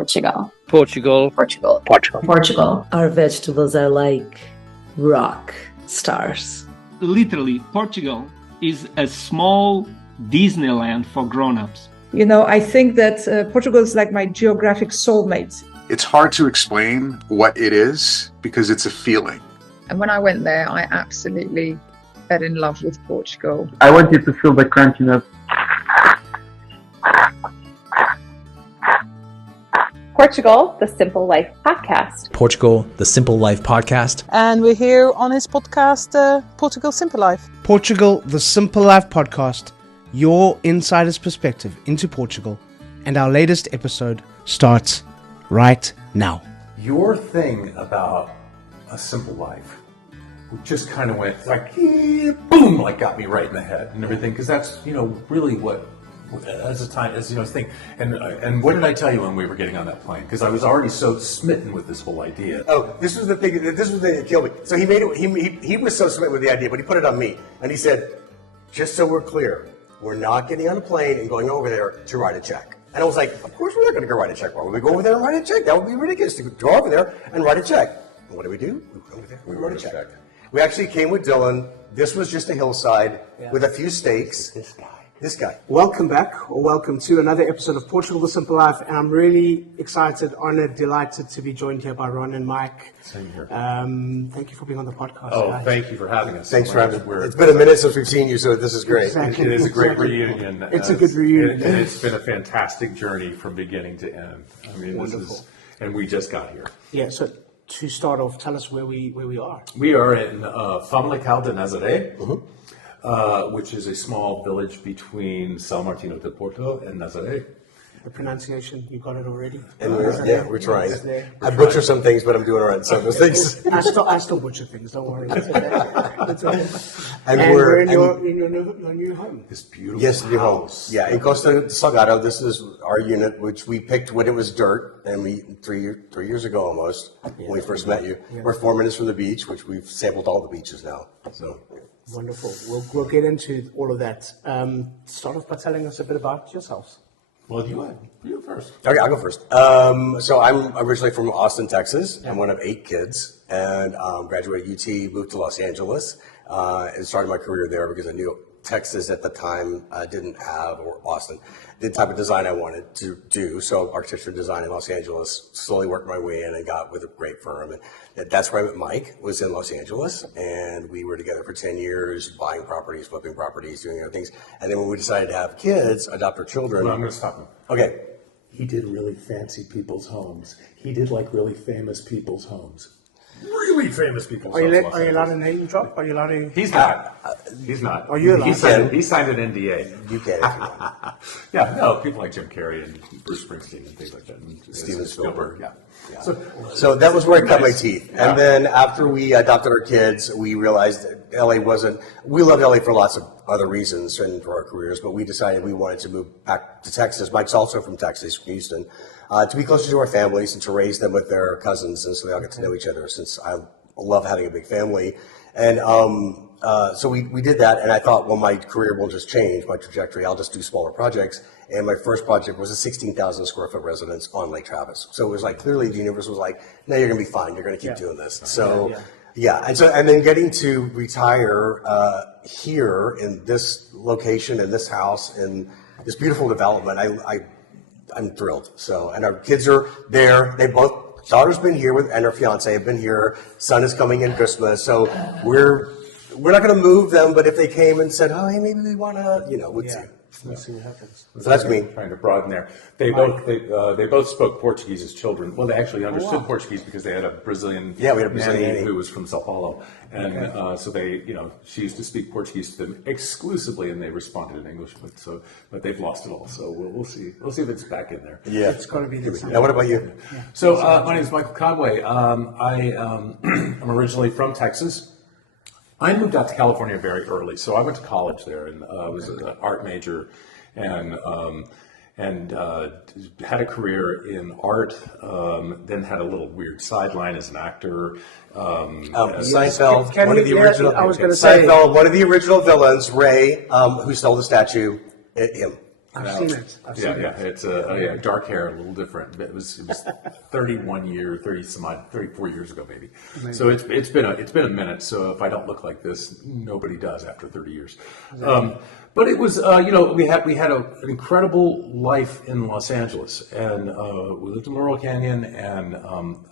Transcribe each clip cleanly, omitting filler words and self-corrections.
Portugal. Portugal. Portugal. Portugal. Portugal. Our vegetables are like rock stars. Literally, Portugal is a small Disneyland for grown-ups. You know, I think that Portugal is like my geographic soulmate. It's hard to explain what it is because it's a feeling. And when I went there, I absolutely fell in love with Portugal. I want you to feel the crunchiness. Portugal, the Simple Life Podcast. Portugal, the Simple Life Podcast. And we're here on his podcast, Portugal Simple Life. Portugal, the Simple Life Podcast, your insider's perspective into Portugal. And our latest episode starts right now. Your thing about a simple life just kind of went like, boom, like got me right in the head and everything. Because that's, really what, as a time, as thing. And what did I tell you when we were getting on that plane? Because I was already so smitten with this whole idea. Oh, this was the thing that killed me. So he made it. He was so smitten with the idea, but he put it on me, and he said, "Just so we're clear, we're not getting on a plane and going over there to write a check." And I was like, "Of course we're not going to go write a check. Why would we go over there and write a check? That would be ridiculous to go over there and write a check." And what did we do? We went over there. We wrote a check. We actually came with Dylan. This was just a hillside with a few stakes. This guy. Welcome back, or welcome to another episode of Portugal, the Simple Life. And I'm really excited, honored, delighted to be joined here by Ron and Mike. Same here. Thank you for being on the podcast. Oh, guys. Thank you for having us. Thanks for having us. It's been a minute since we've seen you, so this is great. Exactly. It is a great reunion. It's a good reunion. And it's been a fantastic journey from beginning to end. I mean, Wonderful. And we just got here. Yeah, so to start off, tell us where we are. We are in Famalicão de Nazaré, which is a small village between São Martinho de Porto and Nazaré. The pronunciation, you got it already? And we're trying. I butcher some things, but I'm doing all right in some of those things. I still butcher things, don't worry. It's okay. And we're in your new home. This beautiful new home. house. Yeah, in Costa Salgado, this is our unit, which we picked when it was dirt, and we, 3 years ago almost, when we first met you. Yeah. We're 4 minutes from the beach, which we've sampled all the beaches now. So wonderful. We'll get into all of that. Start off by telling us a bit about yourselves. Well, you first. Okay, I'll go first. So I'm originally from Austin, Texas. I'm one of 8 kids, and graduated UT, moved to Los Angeles, and started my career there because I knew Texas at the time didn't have, or Austin, the type of design I wanted to do. So architecture design in Los Angeles, slowly worked my way in and got with a great firm. And that's where I met Mike, was in Los Angeles. And we were together for 10 years, buying properties, flipping properties, doing other things. And then when we decided to have kids, adopt our children. Well, I'm going to stop him. Okay. He did really fancy people's homes. He did like really famous people's homes. Really famous people's homes. Are you allowed to name drop? Are you allowed to? He's not. He's not. Are you allowed? He signed an NDA. You can if you want. Yeah, no, people like Jim Carrey and Bruce Springsteen and things like that. And Steven Spielberg. Yeah. So that was where I cut my teeth. And then after we adopted our kids, we realized that LA wasn't, we loved LA for lots of other reasons and for our careers, but we decided we wanted to move back to Texas. Mike's also from Texas, from Houston, to be closer to our families and to raise them with their cousins, and so they all get to know each other, since I love having a big family. And so we did that, and I thought, well, my career will just change, my trajectory. I'll just do smaller projects. And my first project was a 16,000 square foot residence on Lake Travis. So it was like, clearly the universe was like, no, you're going to be fine. You're going to keep doing this. So, and then getting to retire here in this location, in this house, in this beautiful development, I'm thrilled. So, and our kids are there. Daughter's been here and her fiance have been here. Son is coming in Christmas. So we're not going to move them, but if they came and said, oh, hey, maybe we want to, we'd see. Let's see what happens. So that's me. Trying to broaden there. They both spoke Portuguese as children. Well, they actually understood Portuguese because they had a Brazilian nanny who was from Sao Paulo, and so they, she used to speak Portuguese to them exclusively, and they responded in English. But they've lost it all. So we'll see. We'll see if it's back in there. Yeah, it's going to be. Now, what about you? Yeah. So my name is Michael Conway. I'm originally from Texas. I moved out to California very early, so I went to college there and was an art major, and had a career in art. Then had a little weird sideline as an actor. Seinfeld, one of the original. I was going to say Seinfeld, one of the original villains, Ray, who stole the statue. Him. I've seen it. It's dark hair, a little different. It was 34 years ago maybe. Amazing. So it's been a minute. So if I don't look like this, nobody does after 30 years. Exactly. But it was we had an incredible life in Los Angeles, and we lived in Laurel Canyon, and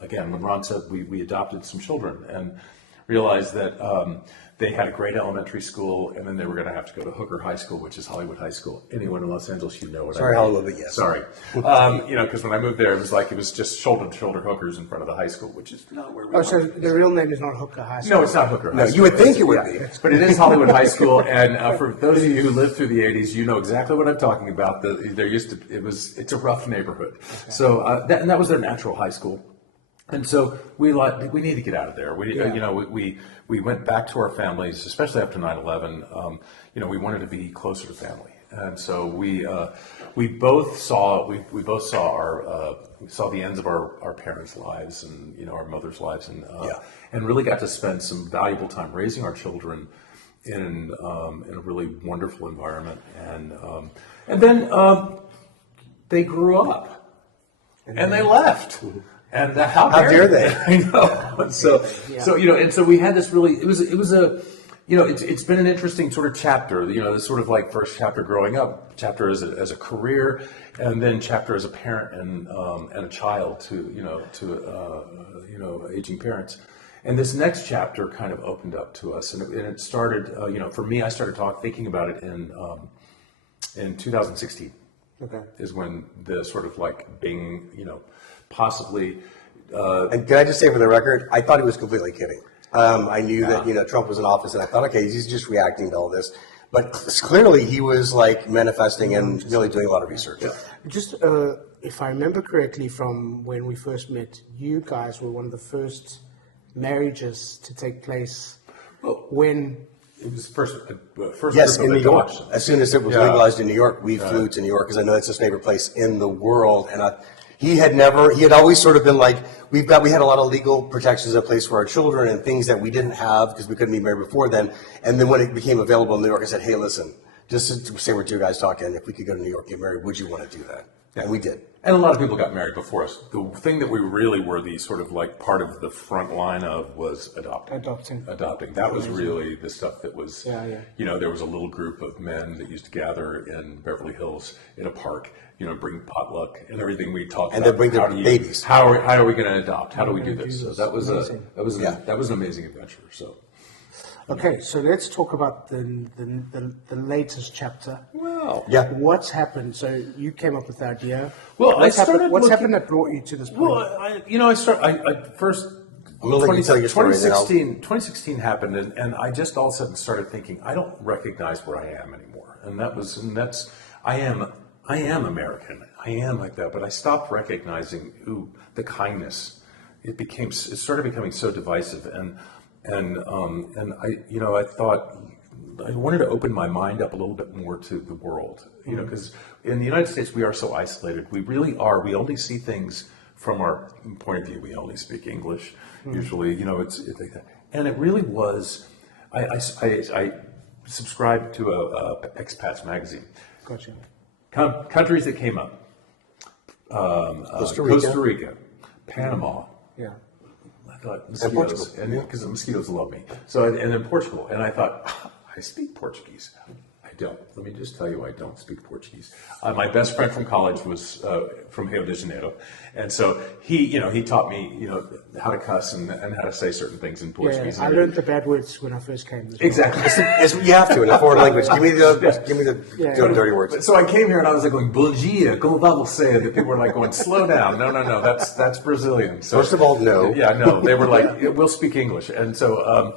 again, when Ron said we adopted some children and realized that they had a great elementary school, and then they were going to have to go to Hooker High School, which is Hollywood High School. Anyone in Los Angeles, you know what I mean. Sorry, Hollywood, but yes. Sorry. Because when I moved there, it was just shoulder-to-shoulder hookers in front of the high school, which is not where we were. So the real name is not Hooker High School? No, it's not Hooker High School. No, you would think it would be. But it is Hollywood High School, and for those of you who lived through the 80s, you know exactly what I'm talking about. It's a rough neighborhood. Okay. So, that was their natural high school. And so we need to get out of there. We went back to our families, especially after 9/11. We wanted to be closer to family, and so we both saw the ends of our parents' lives and our mothers' lives, and really got to spend some valuable time raising our children in a really wonderful environment, and then they grew up and they left. And how dare they? I know. And so we had this really. It was it's been an interesting sort of chapter. This sort of like first chapter growing up, chapter as a career, and then chapter as a parent and a child to aging parents. And this next chapter kind of opened up to us, and it started. For me, I started thinking about it in 2016. Okay. Is when the sort of like bing, possibly. And can I just say for the record, I thought he was completely kidding. I knew that Trump was in office, and I thought, okay, he's just reacting to all this. But clearly, he was like manifesting and really doing a lot of research. Yeah. Just if I remember correctly, from when we first met, you guys were one of the first marriages to take place when. It was first yes, in New York. As soon as it was legalized in New York, we flew to New York because I know that's his favorite place in the world. And he had always sort of been like, we had a lot of legal protections in place for our children and things that we didn't have because we couldn't be married before then. And then when it became available in New York, I said, hey, listen, just to say we're two guys talking, if we could go to New York, get married, would you want to do that? Yeah. And we did. And a lot of people got married before us. The thing that we really were the sort of like part of the front line of was adopting. That was really the stuff that was, there was a little group of men that used to gather in Beverly Hills in a park, bring potluck and everything we talked about. And then bring their babies. How are we going to adopt? How do we do this? So that was an amazing adventure. So. Okay, so let's talk about the latest chapter. Wow. Yeah. What's happened? So you came up with the idea. Well, what's happened that brought you to this point? Well, I first. I'm gonna let you tell your story. 2016 happened, and I just all of a sudden started thinking, I don't recognize where I am anymore, I am American. I am like that, but I stopped recognizing the kindness. It started becoming so divisive, and I thought I wanted to open my mind up a little bit more to the world, because in the United States we are so isolated. We really are. We only see things from our point of view. We only speak English usually. It's like that. And it really was. I subscribed to a expats magazine. Gotcha. Countries that came up: Costa Rica, Panama. Yeah. I thought mosquitoes, because the mosquitoes love me. So, and then Portugal, and I thought, I speak Portuguese. I don't. Let me just tell you, I don't speak Portuguese. My best friend from college was from Rio de Janeiro, and so he taught me, how to cuss and how to say certain things in Portuguese. Yeah, I learned the bad words when I first came. Exactly. It's you have to in a foreign language. Give me the dirty words. So I came here and I was like going, "Bom dia, como va você?" And the people were like going, "Slow down, no, that's Brazilian." So, first of all, no. Yeah, no. They were like, "We'll speak English," and so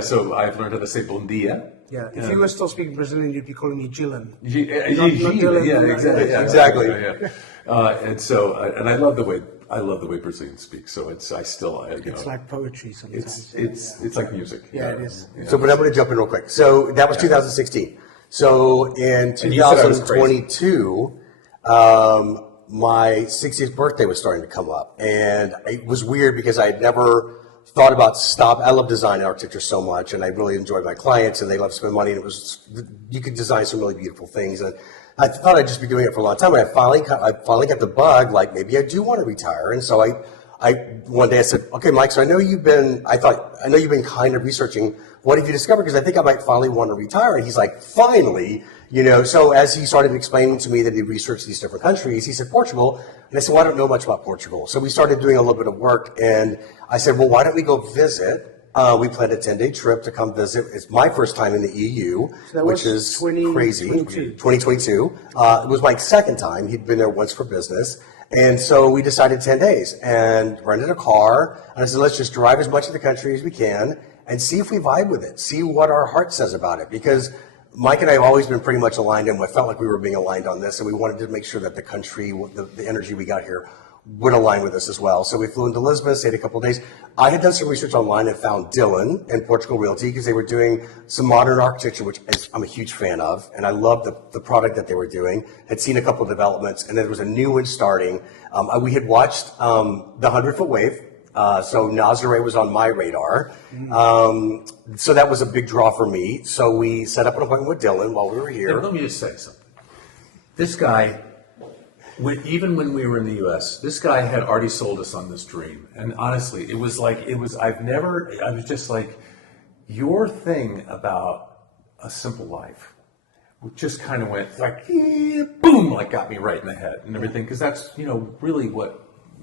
so I've learned how to say "bom dia." Yeah, if you were still speaking Brazilian, you'd be calling me Dylan. Exactly. And so, and I love the way Brazilians speak. So it's it's like poetry sometimes. It's like music. Yeah, it is. So, but I'm going to jump in real quick. So that was 2016. So in 2022, my 60th birthday was starting to come up, and it was weird because I had never thought about I love design and architecture so much, and I really enjoyed my clients, and they love to spend money, and you could design some really beautiful things. And I thought I'd just be doing it for a long time. And I finally got the bug, like maybe I do want to retire. And so I one day I said, okay, Mike, so I know you've been kind of researching. What have you discovered? Because I think I might finally want to retire. And he's like, finally, so as he started explaining to me that he researched these different countries, he said, Portugal. And I said, well, I don't know much about Portugal. So we started doing a little bit of work. And I said, well, why don't we go visit? We planned a 10-day trip to come visit. It's my first time in the EU, So which is crazy. 2022. It was my second time. He'd been there once for business. And so we decided 10 days and rented a car. And I said, let's just drive as much of the country as we can and see if we vibe with it, see what our heart says about it. Because Mike and I have always been pretty much aligned, and I felt like we were being aligned on this. And we wanted to make sure that the country, the energy we got here, would align with us as well. So we flew into Lisbon, stayed a couple of days. I had done some research online and found Dylan and Portugal Realty because they were doing some modern architecture, which I'm a huge fan of. And I loved the product that they were doing. Had seen a couple of developments, and there was a new one starting. We had watched the 100-foot wave. So Nazaré was on my radar. So that was a big draw for me. So we set up an appointment with Dylan while we were here. And let me just say something. This guy, even when we were in the U.S., this guy had already sold us on this dream. And honestly, I was just like, your thing about a simple life just kind of went like, boom, like got me right in the head and everything. Because that's, really what,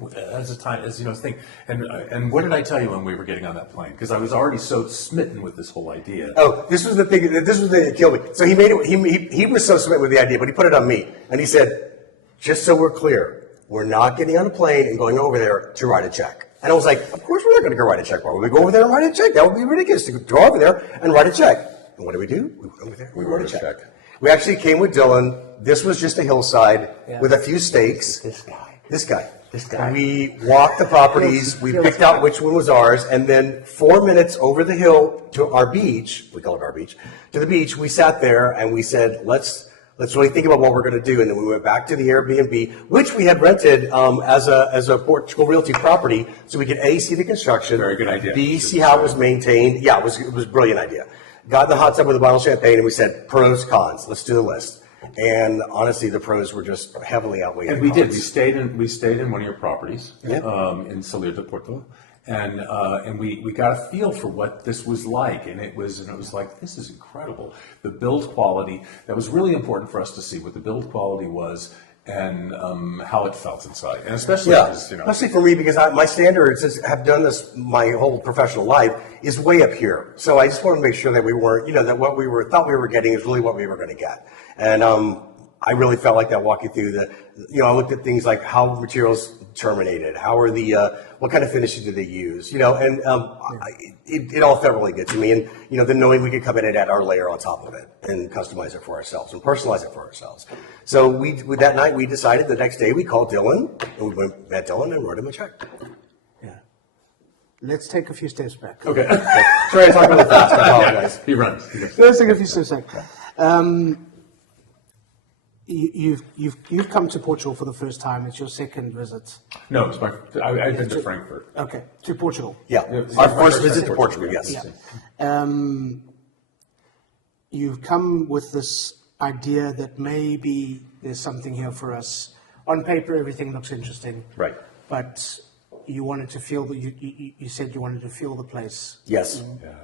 thing. And what did I tell you when we were getting on that plane? Because I was already so smitten with this whole idea. Oh, this was the thing that killed me. So he made it, he was so smitten with the idea, but he put it on me. And he said, just so we're clear, we're not getting on a plane and going over there to write a check. And I was like, of course we're not going to go write a check. Why would we go over there and write a check? That would be ridiculous to go over there and write a check. And what did we do? We went over there. We wrote a check. We actually came with Dylan. This was just a hillside with a few stakes. This guy. And we walked the properties. We picked out which one was ours. And then 4 minutes over the hill to our beach, we call it our beach, to the beach, we sat there and we said, let's really think about what we're going to do. And then we went back to the Airbnb, which we had rented as a Portugal Realty property, so we could A, see the construction. Very good idea. B, see how it was maintained. Yeah, it was a brilliant idea. Got in the hot tub with a bottle of champagne, and we said, pros, cons. Let's do the list. And honestly, the pros were just heavily outweighed. And we did. We stayed in one of your properties in Salir de Porto. And we got a feel for what this was like, and it was like, this is incredible. The build quality, that was really important for us to see what the build quality was and how it felt inside, and especially especially for me, because my standards have done this my whole professional life is way up here. So I just wanted to make sure that we weren't, that what we thought we were getting is really what we were going to get. And I really felt like that walking through I looked at things like how materials terminated, how are what kind of finishes do they use, and it all felt really good to me. And, then knowing we could come in and add our layer on top of it and customize it for ourselves and personalize it for ourselves. So with that night, we decided the next day we called Dylan and we met Dylan and wrote him a check. Yeah. Let's take a few steps back. Okay. Sorry, I talk really fast. I apologize. He runs. Let's take a few steps back. You've come to Portugal for the first time. It's your second visit. No, it's I've been to Frankfurt. Okay, to Portugal. Yeah, our first visit to Portugal. Yes. Yeah. You've come with this idea that maybe there's something here for us. On paper, everything looks interesting. Right. But you wanted to feel you said you wanted to feel the place. Yes. Yeah.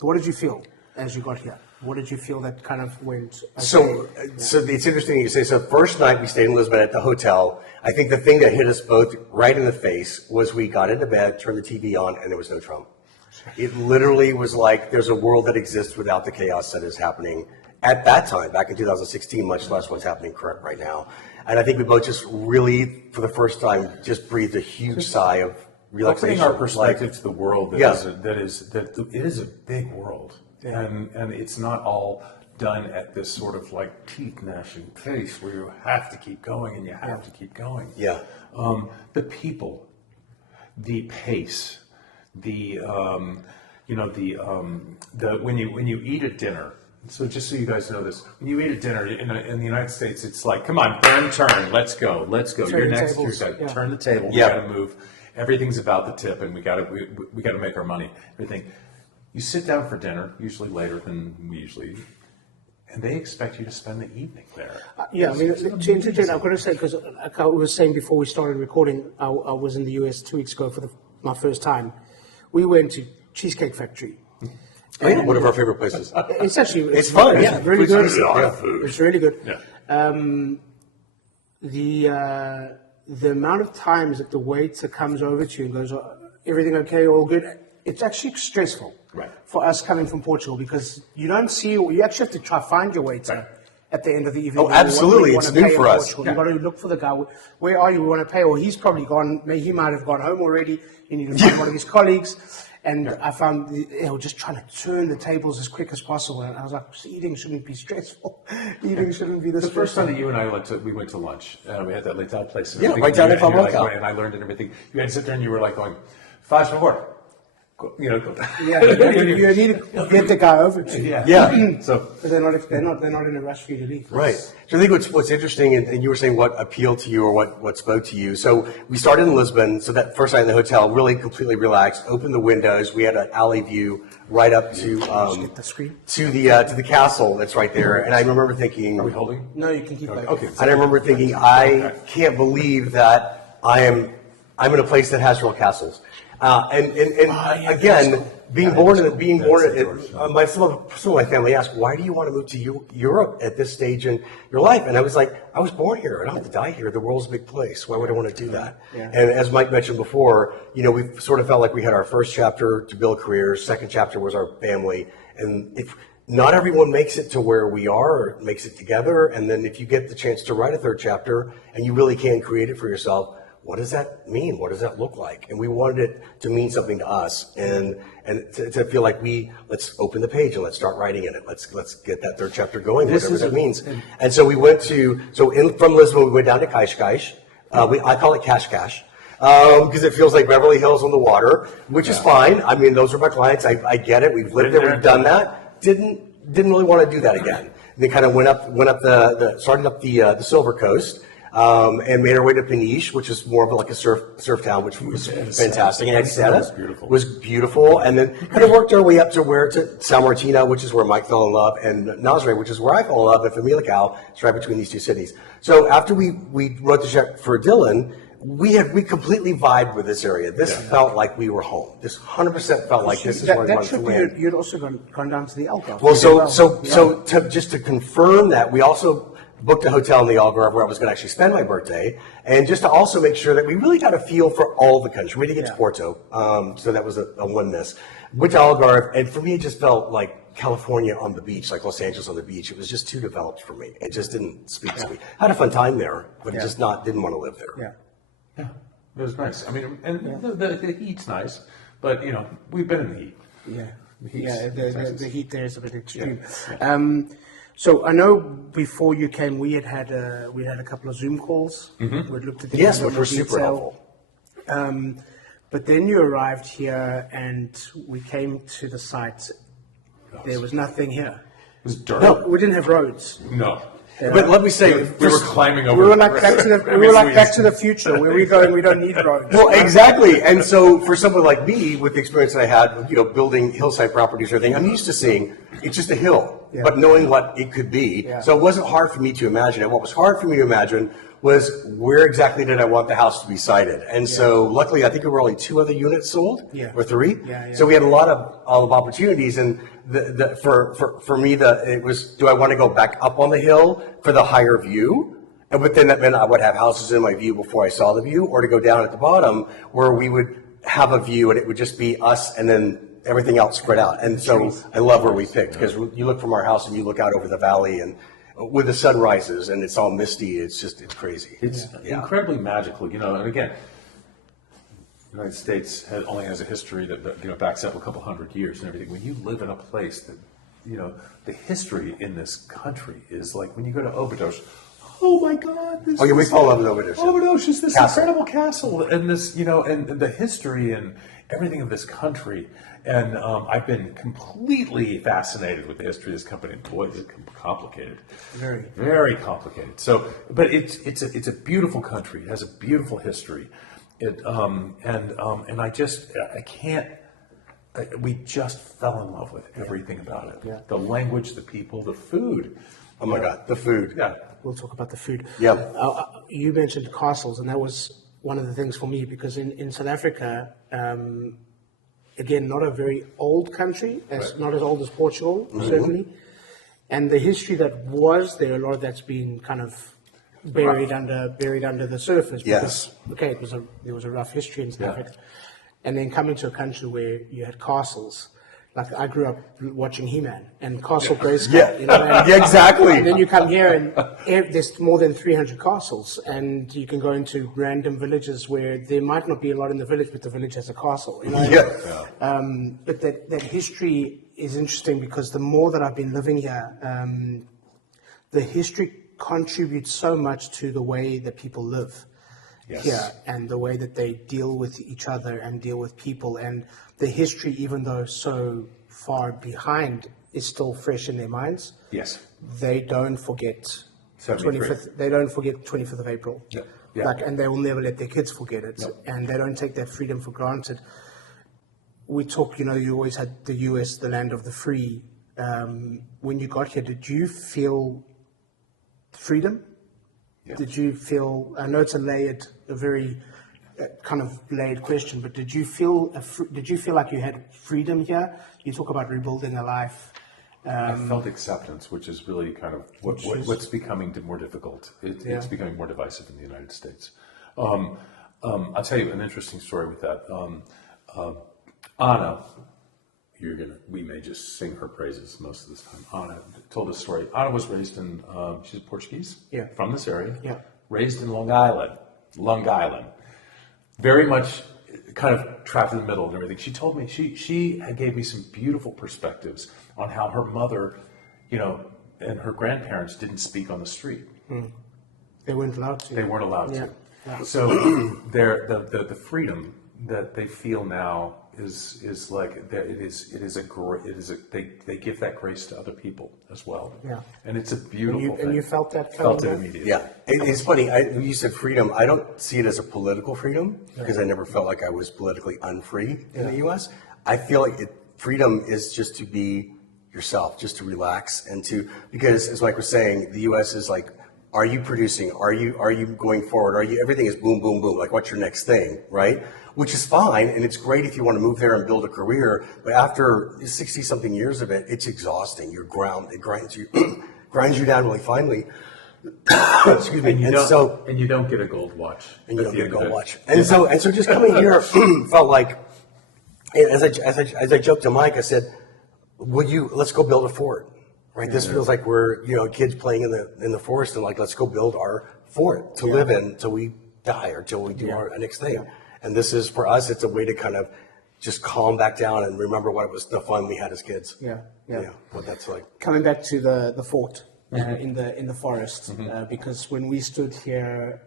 What did you feel as you got here? What did you feel that kind of went? Okay? So it's interesting you say. So first night we stayed in Lisbon at the hotel. I think the thing that hit us both right in the face was we got into bed, turned the TV on, and there was no Trump. It literally was like there's a world that exists without the chaos that is happening at that time, back in 2016, much less what's happening right now. And I think we both just really, for the first time, just breathed a huge sigh of relaxation. Opening our perspective to the world it is a big world. Yeah. And it's not all done at this sort of like teeth gnashing pace where you have to keep going and you have to keep going. Yeah. The people, the pace, when you eat at dinner. So just so you guys know this, when you eat at dinner in the United States, it's like, come on, turn, let's go. You're next. Turn the table. We got to move. Everything's about the tip, and we got to make our money. Everything. You sit down for dinner, usually later than we usually eat, and they expect you to spend the evening there. Yeah, I mean, to interject, I've got to say, because like I was saying before we started recording, I was in the US 2 weeks ago for my first time. We went to Cheesecake Factory. One of our favorite places. It's actually it's fun. Yeah, really good. It's really good. Yeah. The amount of times that the waiter comes over to you and goes, everything okay, all good, it's actually stressful for us coming from Portugal, because you don't see, you actually have to try find your waiter at the end of the evening. Oh, absolutely. It's new for us. You've got to look for the guy. Where are you? We want to pay. Or he's probably gone, he might have gone home already. You need to find one of his colleagues. And I found they were just trying to turn the tables as quick as possible. And I was like, eating shouldn't be stressful. Eating shouldn't be this The first time that you and I we went to lunch. We had that Leitão place. Yeah, right down in Famalicão. And I learned and everything. You had to sit there and you were like going, "Faz favor." You know. Yeah, you need to get the guy over to you. Yeah. So they're not in a rush for you to leave. Right. So I think what's interesting, and you were saying what appealed to you or what spoke to you. So we started in Lisbon. So that first night in the hotel, really completely relaxed. Opened the windows. We had an alley view right up to get the screen to the castle that's right there. And I remember thinking, are we holding? No, you can keep that. Okay. And I remember thinking, I can't believe that I'm in a place that has real castles. Again, being born some of my family asked, why do you want to move to Europe at this stage in your life? And I was like, I was born here. I don't have to die here. The world's a big place. Why would I want to do that? Yeah. And as Mike mentioned before, we sort of felt like we had our first chapter to build careers. Second chapter was our family. And if not everyone makes it to where we are or makes it together, and then if you get the chance to write a third chapter and you really can create it for yourself, what does that mean? What does that look like? And we wanted it to mean something to us, and to feel like let's open the page and let's start writing in it. Let's get that third chapter going, whatever that means. And so we went from Lisbon, we went down to Cascais. I call it Cash, because it feels like Beverly Hills on the water, which is fine. I mean, those are my clients. I get it. We've lived there. We've done that. Didn't really want to do that again. And they kind of started up the Silver Coast. And made our way to Peniche, which is more of like a surf town, which was fantastic. And Exeter was beautiful. And then kind of worked our way up to São Martinho, which is where Mike fell in love, and Nazaré, which is where I fell in love, and Famalicão. It's right between these two cities. So after we wrote the check for Dylan, we completely vibed with this area. This felt like we were home. This 100% felt like this is where we wanted to land. You'd also gone down to the Algarve. Well, just to confirm that, we also booked a hotel in the Algarve where I was going to actually spend my birthday, and just to also make sure that we really got a feel for all the country. We didn't get to Porto, so that was a one miss. Went to Algarve, and for me, it just felt like California on the beach, like Los Angeles on the beach. It was just too developed for me. It just didn't speak to me. I had a fun time there, but just didn't want to live there. Yeah, it was nice. I mean, and the heat's nice, but we've been in the heat. The heat there is a bit extreme. So I know before you came, we had a couple of Zoom calls. Mm-hmm. We looked at the which were super helpful. But then you arrived here, and we came to the site. There was nothing here. It was dirt. No, we didn't have roads. No. But let me say, we were climbing over. We were like Back to the Future. Where we going? We don't need roads. Well, exactly. And so, for someone like me, with the experience that I had, building hillside properties or everything, I'm used to seeing it's just a hill, but knowing what it could be. Yeah. So it wasn't hard for me to imagine it. What was hard for me to imagine was where exactly did I want the house to be sited. And so, luckily, I think there were only 2 other units sold, or 3. So we had a lot of opportunities, and for me, it was, do I want to go back up on the hill for the higher view? But then that meant I would have houses in my view before I saw the view, or to go down at the bottom where we would have a view and it would just be us and then everything else spread out. And so I love where we picked, because you look from our house and you look out over the valley and with the sun rises and it's all misty. It's crazy. It's incredibly magical, and again, the United States only has a history that backs up a couple hundred years and everything. When you live in a place that, the history in this country is like when you go to Óbidos. Oh my God! We fall in love with Óbidos. Óbidos is this incredible castle, and this, and the history and everything of this country. And I've been completely fascinated with the history of this company. Boy, is it complicated. Very, very complicated. So, but it's a beautiful country. It has a beautiful history. And I we just fell in love with everything about it. Yeah. The language, the people, the food. Oh my God, the food. Yeah. We'll talk about the food. Yeah. You mentioned castles, and that was one of the things for me, because in South Africa, again, not a very old country, not as old as Portugal, certainly. And the history that was there, a lot of that's been kind of buried under the surface. Yes. Because, there was a rough history in South Africa. And then coming to a country where you had castles. Like, I grew up watching He-Man and Castle Grayskull. Yeah, you know, and, yeah, exactly. And then you come here and there's more than 300 castles, and you can go into random villages where there might not be a lot in the village, but the village has a castle. You know? Yeah. But that history is interesting, because the more that I've been living here, the history contributes so much to the way that people live. Yes. Here, and the way that they deal with each other and deal with people, and the history, even though so far behind, is still fresh in their minds. Yes. They don't forget 25th. They don't forget 25th of April. Yeah. Yeah. Like, and they will never let their kids forget it. No. And they don't take that freedom for granted. We talk, you always had the US, the land of the free. When you got here, did you feel freedom? Yeah. Did you feel, I know it's a very kind of layered question, but did you feel like you had freedom here? You talk about rebuilding a life. I felt acceptance, which is really kind of what's becoming more difficult. It's becoming more divisive in the United States. I'll tell you an interesting story with that. Anna, we may just sing her praises most of this time. Anna told a story. Anna was raised in, she's Portuguese, from this area, raised in Long Island. Very much kind of trapped in the middle and everything. She told me, she gave me some beautiful perspectives on how her mother, and her grandparents didn't speak on the street. They weren't allowed to. They weren't allowed to. Yeah. So the freedom that they feel now is like they give that grace to other people as well. Yeah. And it's a beautiful thing. And you felt that? Felt it immediately. Yeah, it's funny. When you said freedom, I don't see it as a political freedom, because I never felt like I was politically unfree in the U.S. I feel like freedom is just to be yourself, just to relax, because as Mike was saying, the U.S. is like, are you producing? Are you going forward? Everything is boom, boom, boom. Like, what's your next thing, right? Which is fine, and it's great if you want to move there and build a career. But after 60-something years of it, it's exhausting. It grinds you down really finely. Excuse me. And you don't get a gold watch. And you don't get a gold watch. And so just coming here felt like, as I joked to Mike, I said, let's go build a fort. Right, this feels like we're kids playing in the forest, and like, let's go build our fort to live in till we die or till we do our next thing. Yeah. And this is, for us, it's a way to kind of just calm back down and remember what it was, the fun we had as kids. Yeah. What that's like. Coming back to the fort in the forest, because when we stood here,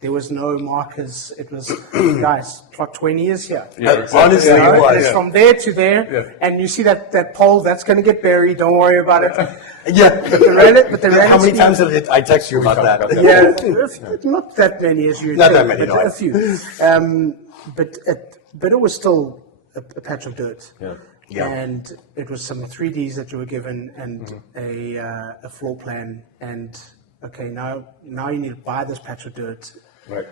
there was no markers. It was, guys, for 20 years here. Yeah, honestly, it was. It's from there to there, and you see that pole, that's going to get buried. Don't worry about it. How many times did I text you about that? Not that many as you. Not that many, but a few. But it was still a patch of dirt. Yeah. And it was some 3Ds that you were given, and a floor plan, and okay, now you need to buy this patch of dirt, right?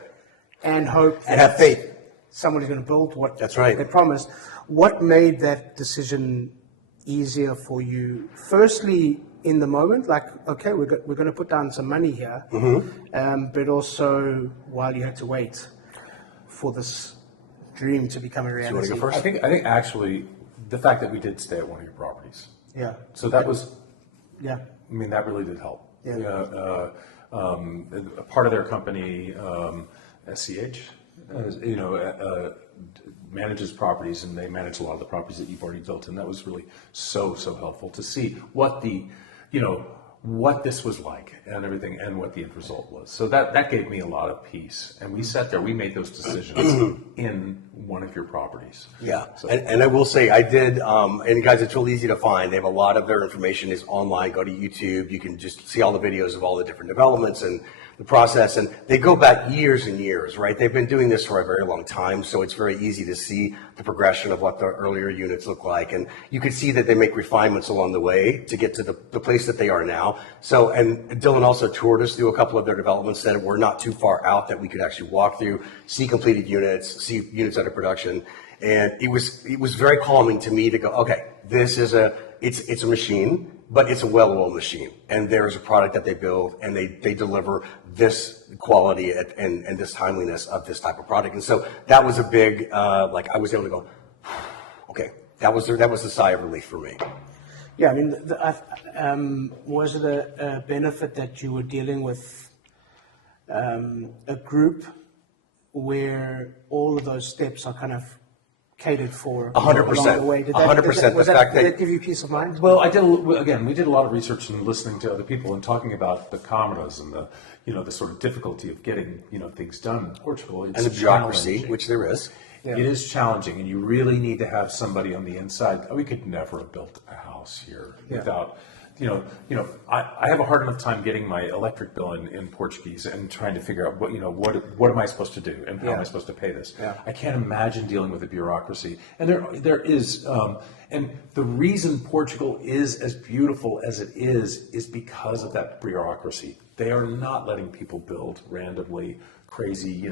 And hope and have faith. Somebody's going to build what that's right. they promised. What made that decision easier for you? Firstly, in the moment, like, okay, we're going to put down some money here, but also while you had to wait for this dream to become a reality. So I think actually the fact that we did stay at one of your properties. Yeah. So that was. Yeah. I mean, that really did help. Yeah. A part of their company, SCH, manages properties, and they manage a lot of the properties that you've already built, and that was really so helpful to see what what this was like and everything, and what the end result was. So that gave me a lot of peace. And we sat there, we made those decisions in one of your properties. Yeah, so. and I will say, I did, and guys, it's real easy to find. They have a lot of their information is online. Go to YouTube. You can just see all the videos of all the different developments and the process, and they go back years and years, right? They've been doing this for a very long time, so it's very easy to see the progression of what the earlier units look like, and you can see that they make refinements along the way to get to the place that they are now. So, and Dylan also toured us through a couple of their developments that were not too far out that we could actually walk through, see completed units, see units under production, and it was very calming to me to go, okay, this is it's a machine, but it's a well-oiled machine, and there's a product that they build, and they deliver this quality and this timeliness of this type of product. And so that was a big, like I was able to go, okay, that was the sigh of relief for me. Yeah, I mean, was it a benefit that you were dealing with a group where all of those steps are kind of catered for 100%. along the way? 100%. Did that give you peace of mind? Well, we did a lot of research and listening to other people and talking about the cameras and the sort of difficulty of getting, things done in Portugal. It's and the bureaucracy, which there is. Yeah. It is challenging, and you really need to have somebody on the inside. We could never have built a house here without, I have a hard enough time getting my electric bill in Portuguese and trying to figure out what am I supposed to do and how am I supposed to pay this. Yeah. I can't imagine dealing with the bureaucracy. And there is, and the reason Portugal is as beautiful as it is because of that bureaucracy. They are not letting people build randomly, crazy,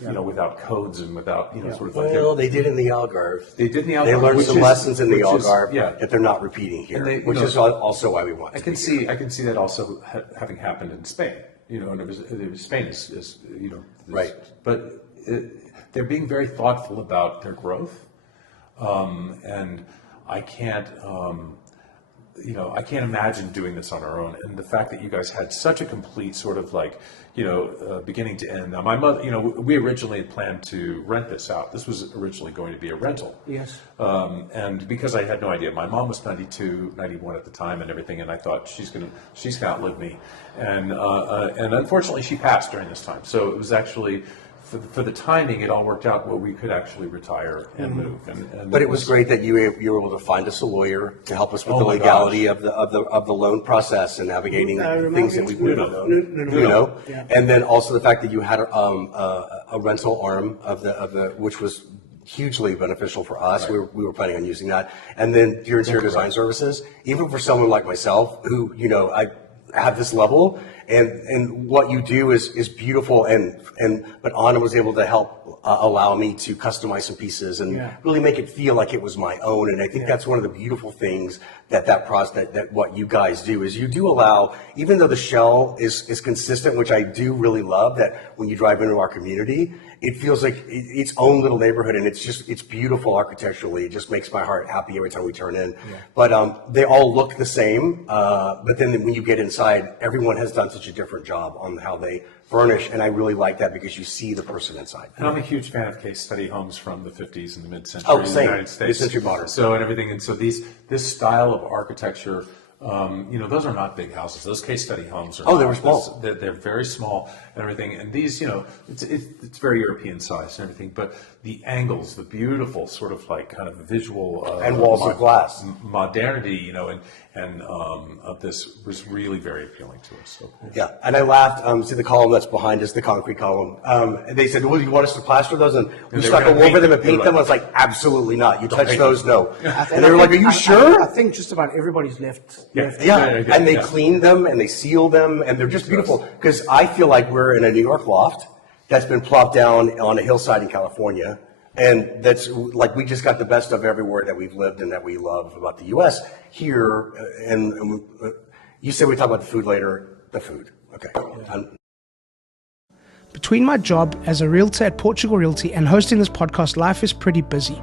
without codes and without, sort of like. Well, they did in the Algarve. They did in the Algarve. They learned some lessons in the Algarve that they're not repeating here, which is also why we want. I can see that also having happened in Spain. And it was Spain is right. But they're being very thoughtful about their growth, and I can't. I can't imagine doing this on our own. And the fact that you guys had such a complete sort of like, beginning to end. Now, my mother, we originally had planned to rent this out. This was originally going to be a rental. Yes. And because I had no idea, my mom was 92, 91 at the time and everything, and I thought she's gonna outlive me. And unfortunately, she passed during this time. So it was actually, for the timing, it all worked out where we could actually retire and move. But it was great that you were able to find us a lawyer to help us with the legality of the loan process and navigating things that we wouldn't know. And then also the fact that you had a rental arm of the which was hugely beneficial for us. Right. We were planning on using that. And then your interior design services, even for someone like myself who I have this level. And what you do is beautiful, but Anna was able to help allow me to customize some pieces and really make it feel like it was my own. And I think that's one of the beautiful things that process that what you guys do is you do allow, even though the shell is consistent, which I do really love, that when you drive into our community, it feels like its own little neighborhood, and it's beautiful architecturally. It just makes my heart happy every time we turn in. Yeah. But they all look the same. But then when you get inside, everyone has done such a different job on how they furnish, and I really like that because you see the person inside. And I'm a huge fan of case study homes from the 50s and the mid-century in the United States. Mid-century modern. So and everything, and so this style of architecture. Those are not big houses. Those case study homes are. They were small. They're very small and everything. And these, it's very European sized and everything. But the angles, the beautiful sort of like kind of visual and walls of glass modernity, and of this was really very appealing to us. So, yeah, and I laughed. See the column that's behind us, the concrete column. And they said, "Well, you want us to plaster those?" And we stuck over them and paint them. I was like, "Absolutely not. You touch those, no." And they were like, "Are you sure?" I think just about everybody's left. Yeah. And they clean them and they seal them, and they're just beautiful. Because I feel like we're in a New York loft that's been plopped down on a hillside in California. And that's like, we just got the best of everywhere that we've lived and that we love about the U.S. here. And you said we talk about the food later. The food. Okay. Between my job as a realtor at Portugal Realty and hosting this podcast, life is pretty busy.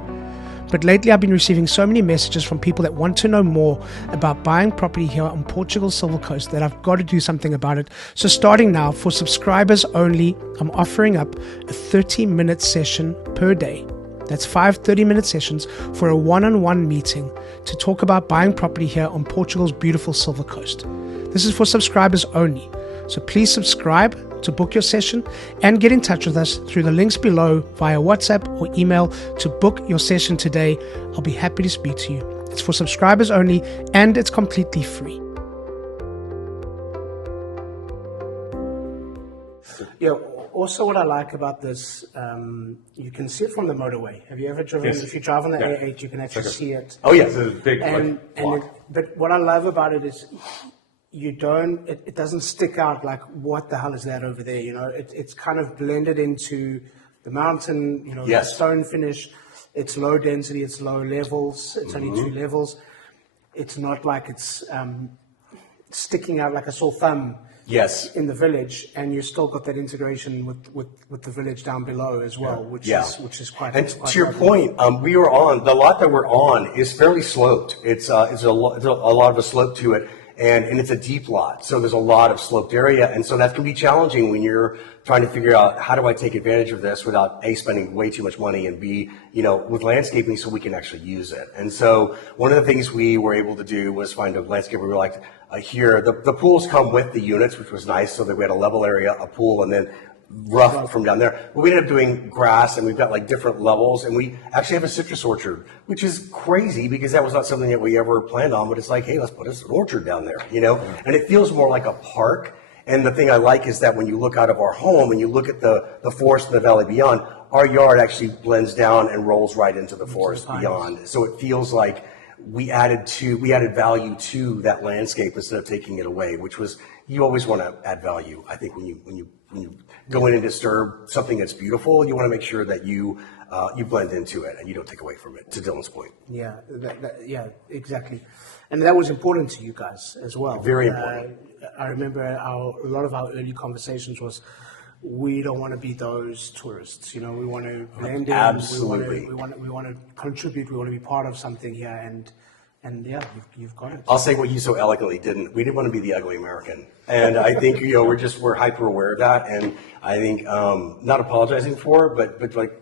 But lately I've been receiving so many messages from people that want to know more about buying property here on Portugal's Silver Coast that I've got to do something about it. So starting now, for subscribers only, I'm offering up a 30-minute session per day. That's 5 30-minute sessions for a one-on-one meeting to talk about buying property here on Portugal's beautiful Silver Coast. This is for subscribers only. So please subscribe to book your session and get in touch with us through the links below via WhatsApp or email to book your session today. I'll be happy to speak to you. It's for subscribers only and it's completely free. Yeah. Also, what I like about this, you can see it from the motorway. Have you ever driven? Yes. If you drive on the Yeah. A8, you can actually see it. Oh, yeah. It's a big block. But what I love about it is it doesn't stick out like, what the hell is that over there? You know, it's kind of blended into the mountain, you know, Yes. the stone finish. It's low density, it's low levels, it's only 2 levels. It's not like it's sticking out like a sore thumb. Yes. In the village, and you still got that integration with the village down below as well, which is quite. And quite to your lovely. point, we were on the lot that we're on is fairly sloped. It's a lot of a slope to it, and it's a deep lot, so there's a lot of sloped area, and so that can be challenging when you're trying to figure out how do I take advantage of this without A, spending way too much money, and B, with landscaping so we can actually use it. And so one of the things we were able to do was find a landscaper we were like, here, the pools come with the units, which was nice, so that we had a level area, a pool, and then rough from down there. But we ended up doing grass, and we've got like different levels, and we actually have a citrus orchard, which is crazy because that was not something that we ever planned on, but it's like, hey, let's put an orchard down there, and it feels more like a park. And the thing I like is that when you look out of our home and you look at the forest and the valley beyond, our yard actually blends down and rolls right into the forest beyond. So it feels like we added value to that landscape instead of taking it away, which was, you always want to add value. I think when you go in and disturb something that's beautiful, you want to make sure that you blend into it and you don't take away from it, to Dylan's point. Yeah, yeah, exactly. And that was important to you guys as well. Very important. I remember a lot of our early conversations was, we don't want to be those tourists. We want to blend in. Absolutely. We want to contribute. We want to be part of something here. And yeah, you've got it. I'll say what you so eloquently didn't. We didn't want to be the ugly American, and I think we're hyper aware of that. And I think not apologizing for it, but like,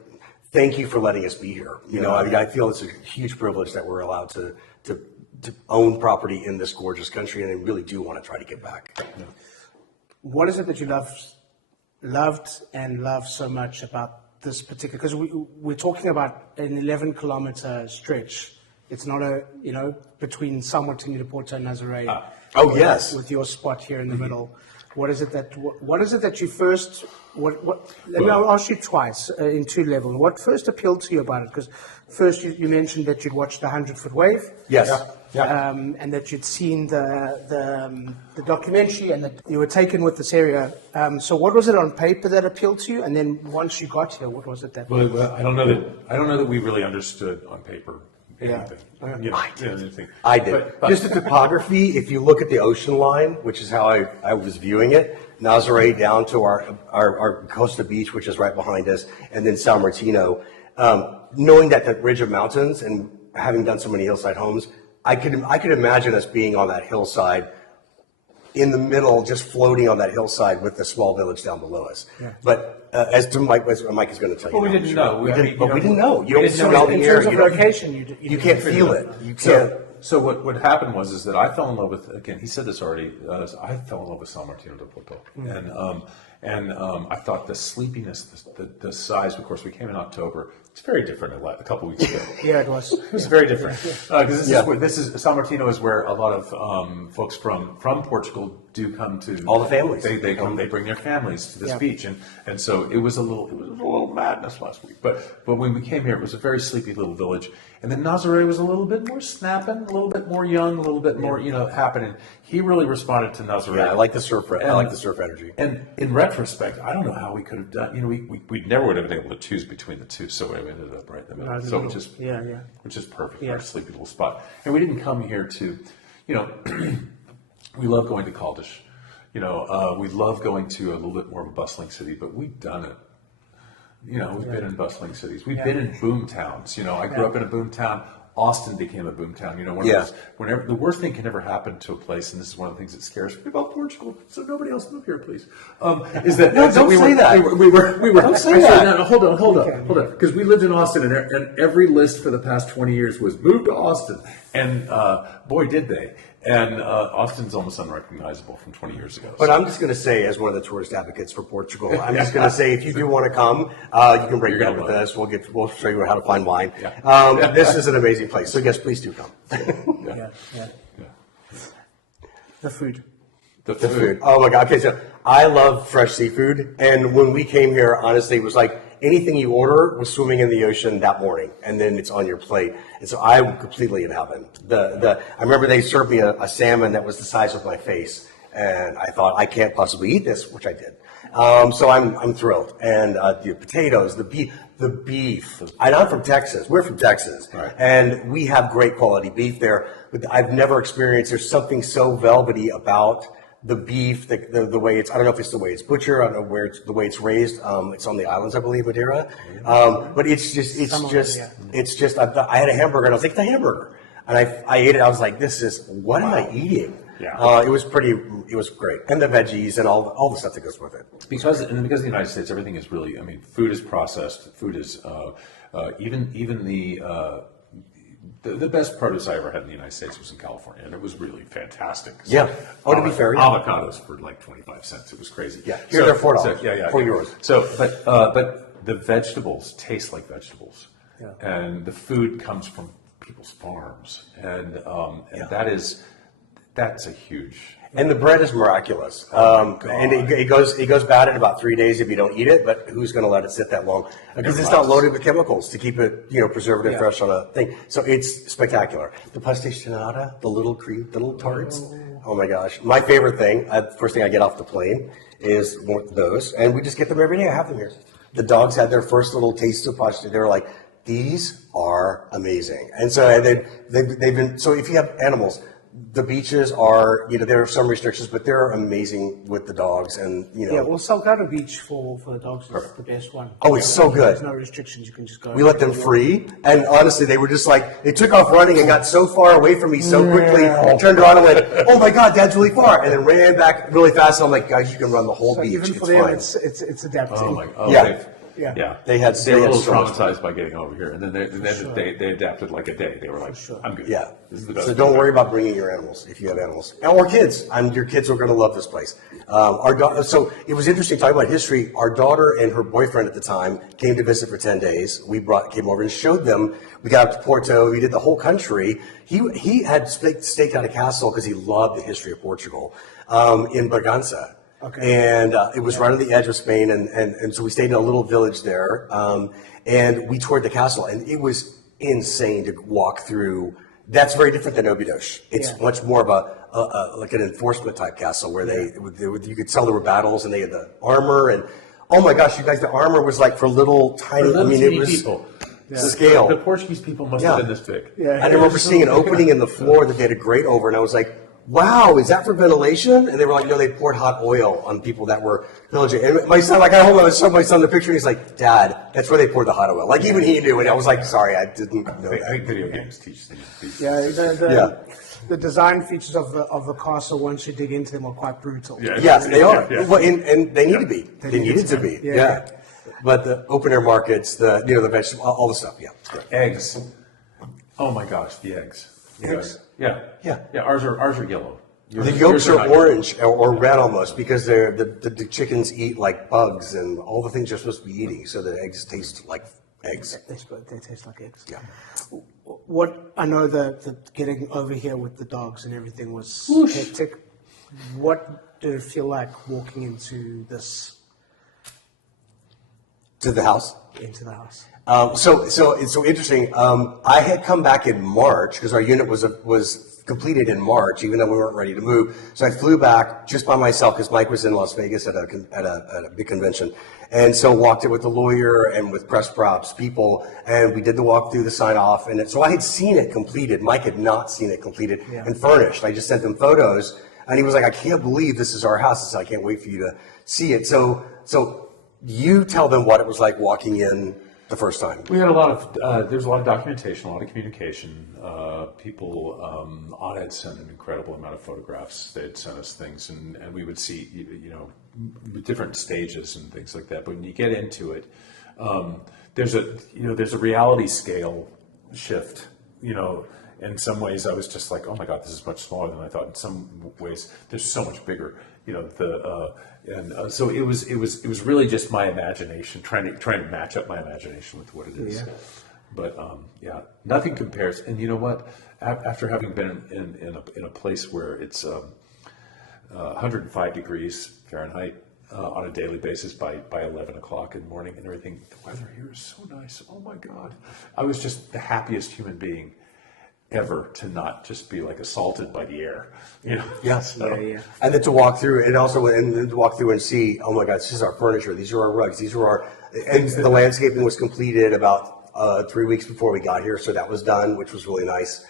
thank you for letting us be here. I feel it's a huge privilege that we're allowed to own property in this gorgeous country, and I really do want to try to get back. Yeah. What is it that you loved and love so much about this particular? Because we're talking about an 11-kilometer stretch. It's not between São Martinho to Porto and Nazaré. Oh yes, with your spot here in the middle. What is it that you first? Let me ask you twice in 2 levels. What first appealed to you about it? Because first you mentioned that you'd watched the 100-foot wave. Yes. Yeah. And that you'd seen the documentary, and that you were taken with this area. So what was it on paper that appealed to you? And then once you got here, what was it that? Well, I don't know that we really understood on paper anything. I did. But just the topography. If you look at the ocean line, which is how I was viewing it, Nazaré down to our Costa Beach, which is right behind us, and then São Martinho. Knowing that ridge of mountains and having done so many hillside homes, I could imagine us being on that hillside, in the middle, just floating on that hillside with the small village down below us. Yeah. But as Mike is going to tell you, we didn't know. We didn't know. You don't smell the in air. terms of location, you can't feel it. You can't. So what happened was that I fell in love with, again, he said this already, I fell in love with São Martinho de Porto. And I thought the sleepiness, the size, of course, we came in October. It's very different a couple weeks ago. Yeah, it was. It was very different. Because São Martinho is where a lot of folks from Portugal do come to. All the families. They come, they bring their families to this beach. And so it was a little madness last week. But when we came here, it was a very sleepy little village. And then Nazaré was a little bit more snapping, a little bit more young, a little bit more, happening. He really responded to Nazaré. Yeah, I like the surf energy. And in retrospect, I don't know how we could have done. We never would have been able to choose between the two. So we ended up right in the middle. So which is perfect for a sleepy little spot. And we didn't come here to, we love going to Caldas. We love going to a little bit more of a bustling city, but we've done it. We've been in bustling cities. We've been in boom towns. I grew up in a boom town. Austin became a boom town. Whenever the worst thing can ever happen to a place, and this is one of the things that scares me about Portugal. So nobody else move here, please. Is that no? Don't say that. We were. Don't say that. No, hold on. Because we lived in Austin, and every list for the past 20 years was move to Austin, and boy, did they. And Austin's almost unrecognizable from 20 years ago. But I'm just going to say, as one of the tourist advocates for Portugal, I'm just going to say, if you do want to come, you can break bread with us. We'll show you how to find wine. This is an amazing place. So yes, please do come. The food. The The food. food. Oh my God. Okay, so I love fresh seafood. And when we came here, honestly, it was like anything you order was swimming in the ocean that morning, and then it's on your plate. And so I'm completely in heaven. I remember they served me a salmon that was the size of my face, and I thought, I can't possibly eat this, which I did. So I'm thrilled. And the potatoes, the beef. And I'm from Texas. We're from Texas. Right. And we have great quality beef there. But I've never experienced, there's something so velvety about the beef, the way it's, I don't know if it's the way it's butchered, I don't know where it's the way it's raised. It's on the islands, I believe, Madeira. But it's just, I had a hamburger and I was like, it's a hamburger. And I ate it. I was like, what am I eating? Yeah. It was great. And the veggies and all the stuff that goes with it. Because of the United States, everything is really, I mean, food is processed. Food is, even the best produce I ever had in the United States was in California, and it was really fantastic. So, Yeah. Oh, to be fair, yeah. avocados for like 25 cents. It was crazy. Yeah. Here they're $4. Yeah. €4. So, but the vegetables taste like vegetables, and the food comes from people's farms, and that's a huge. And the bread is miraculous. And it goes bad in about 3 days if you don't eat it, but who's going to let it sit that long? Because it's not loaded with chemicals to keep it, preservative fresh on a thing. So it's spectacular. The pastéis, the little tarts. Oh my gosh. My favorite thing, first thing I get off the plane is those. And we just get them every day. I have them here. The dogs had their first little taste of pastéis. They were like, these are amazing. And so they've been, so if you have animals, the beaches are, there are some restrictions, but they're amazing with the dogs, and Yeah, well, Salgado Beach for the dogs is the best one. Oh, it's so good. There's no restrictions; you can just go. We let them free, and honestly, they were just like, they took off running and got so far away from me so quickly, turned around and went, "Oh my God, Dad's really far," and then ran back really fast. And I'm like, "Guys, you can run the whole beach. Even for it's them, fine." it's adapted. Oh my God. Yeah. Yeah, they had a little so much traumatized by getting over here, and then they adapted like a day. They were like, "I'm good." Yeah. This is the best. So don't worry about bringing your animals if you have animals, or kids. Your kids are going to love this place. So it was interesting talking about history. Our daughter and her boyfriend at the time came to visit for 10 days. We came over and showed them. We got up to Porto. We did the whole country. He had staked out a castle because he loved the history of Portugal in Bragança. Okay. And it was right on the edge of Spain, and so we stayed in a little village there, and we toured the castle, and it was insane to walk through. That's very different than Óbidos. It's much more of a like an enforcement type castle where you could tell there were battles, and they had the armor, and oh my gosh, you guys, the armor was like for little tiny. It was people. Scale. The Portuguese people must have been this big. I remember seeing an opening in the floor that they had a grate over, and I was like, wow, is that for ventilation? And they were like, no, they poured hot oil on people that were villaging. And my son, like, I showed my son the picture, and he's like, Dad, that's where they poured the hot oil. Like, even he knew it. I was like, sorry, I didn't know I that. think video games teach things. The design features of the castle, once you dig into them, are quite brutal. Yes, they are. Yeah. Well, and they need to be. They needed to be. Yeah. But the open air markets, the vegetable, all the stuff. Yeah. Eggs. Oh my gosh, the eggs. Eggs? Yeah. Ours are yellow. The yolks are orange or red almost because the chickens eat like bugs and all the things you're supposed to be eating, so the eggs taste like eggs. They taste like eggs. Yeah. What I know the getting over here with the dogs and everything was hectic. What did it feel like walking into this? To the house? Into the house. So it's so interesting. I had come back in March because our unit was completed in March, even though we weren't ready to move. So I flew back just by myself because Mike was in Las Vegas at a big convention, and so walked it with the lawyer and with press props people, and we did the walk through, the sign off, and so I had seen it completed. Mike had not seen it completed and furnished. I just sent him photos, and he was like, "I can't believe this is our house." I said, "I can't wait for you to see it." So you tell them what it was like walking in the first time. We had a lot of, there's a lot of documentation, a lot of communication. People, Audit sent an incredible amount of photographs. They'd sent us things, and we would see, different stages and things like that. But when you get into it, there's a reality scale shift. In some ways, I was just like, oh my God, this is much smaller than I thought. In some ways, there's so much bigger. So it was really just my imagination trying to match up my imagination with what it is. Yeah. But nothing compares. And you know what? After having been in a place where it's 105 degrees Fahrenheit on a daily basis by 11 o'clock in the morning and everything. The weather here is so nice. Oh my God. I was just the happiest human being ever to not just be like assaulted by the air, you know? Yes. Yeah, yeah. And then to walk through, and also and then to walk through and see, oh my God, this is our furniture. These are our rugs. These are our, and the landscaping was completed about 3 weeks before we got here. So that was done, which was really nice.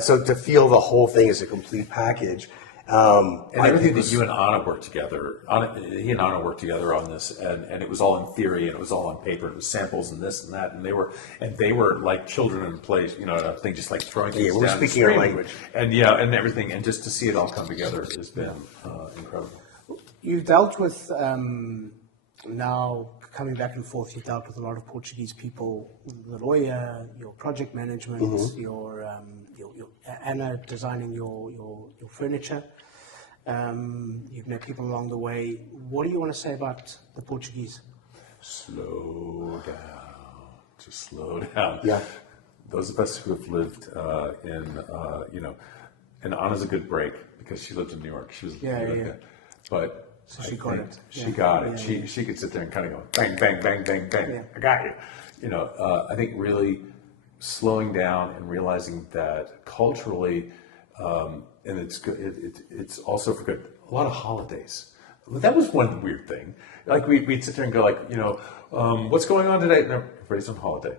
So to feel the whole thing as a complete package. And everything that you and Anna worked together, he and Anna worked together on this, and it was all in theory, and it was all on paper, and it was samples and this and that, and they were like children in play, you know, a thing, just like throwing things down. We're speaking our language, and and everything, and just to see it all come together has been incredible. You've dealt with now coming back and forth. You've dealt with a lot of Portuguese people, the lawyer, your project management, your Anna designing your furniture. You've met people along the way. What do you want to say about the Portuguese? Slow down. Just slow down. Yeah. Those of us who have lived and Anna's a good break because she lived in New York. She was but so she got it. She got it. She could sit there and kind of go bang, bang, bang, bang, bang. Yeah. I got you. You know, I think really slowing down and realizing that culturally, and it's good. It's also for good. A lot of holidays. That was one weird thing. Like we'd sit there and go like, what's going on today? No, everybody's on holiday.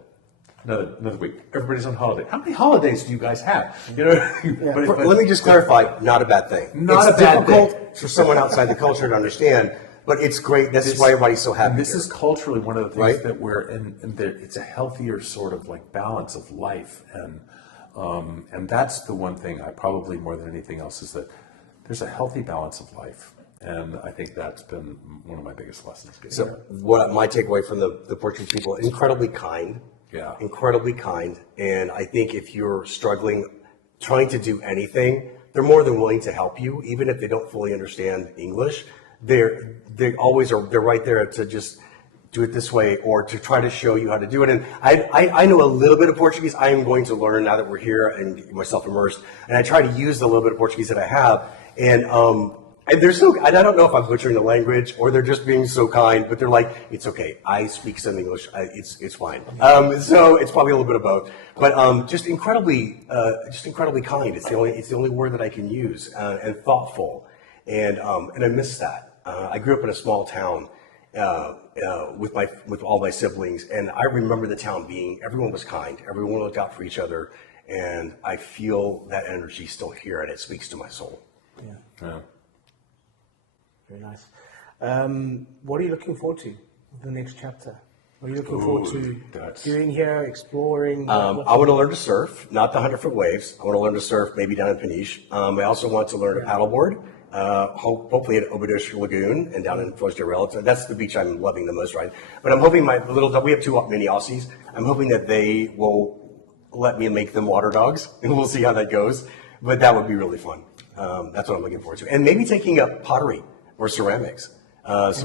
Another week. Everybody's on holiday. How many holidays do you guys have? You know. But let me just clarify. Not a bad thing. Not a bad thing. It's difficult for someone outside the culture to understand, but it's great. That's why everybody's so happy. This is culturally one of the things that we're in. It's a healthier sort of like balance of life, and that's the one thing I probably more than anything else is that there's a healthy balance of life. And I think that's been one of my biggest lessons. So what my takeaway from the Portuguese people, incredibly kind. Yeah. Incredibly kind. And I think if you're struggling, trying to do anything, they're more than willing to help you, even if they don't fully understand English. They always are, they're right there to just do it this way or to try to show you how to do it. And I know a little bit of Portuguese. I am going to learn now that we're here and get myself immersed. And I try to use the little bit of Portuguese that I have. And they're so, I don't know if I'm butchering the language or they're just being so kind, but they're like, it's okay. I speak some English. It's fine. So it's probably a little bit of both, but just incredibly kind. It's the only word that I can use, and thoughtful. And I miss that. I grew up in a small town, with all my siblings. And I remember the town being, everyone was kind. Everyone looked out for each other. And I feel that energy still here and it speaks to my soul. Yeah. Very nice. What are you looking forward to with the next chapter? What are you looking forward to doing here, exploring? I want to learn to surf, not the 100-foot waves. I want to learn to surf maybe down in Peniche. I also want to learn to paddleboard, hopefully at Obidos Lagoon and down in Foz do Areia. That's the beach I'm loving the most, right? But I'm hoping we have 2 mini Aussies. I'm hoping that they will let me make them water dogs, and we'll see how that goes. But that would be really fun. That's what I'm looking forward to. And maybe taking up pottery or ceramics. And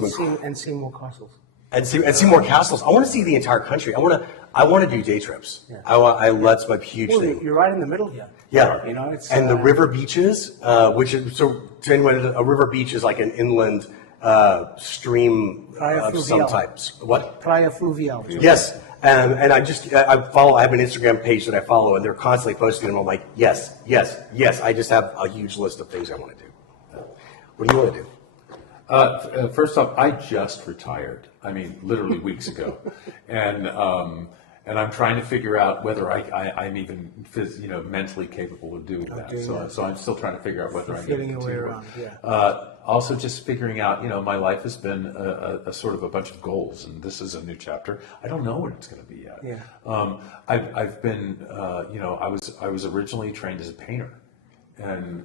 see more castles. And see more castles. I want to see the entire country. I want to do day trips. Yeah. That's my huge thing. You're right in the middle here. Yeah. It's the river beaches, which is to anyone, a river beach is like an inland stream of some types. What? Praia Fluvial. Yes. And I have an Instagram page that I follow, and they're constantly posting, and I'm like, yes. I just have a huge list of things I want to do. What do you want to do? First off, I just retired. I mean, literally weeks ago, and I'm trying to figure out whether I'm even mentally capable of doing that. So I'm still trying to figure out whether I'm feeling your way around. Also, just figuring out, my life has been a sort of a bunch of goals, and this is a new chapter. I don't know what it's going to be yet. Yeah. I've been, I was originally trained as a painter. And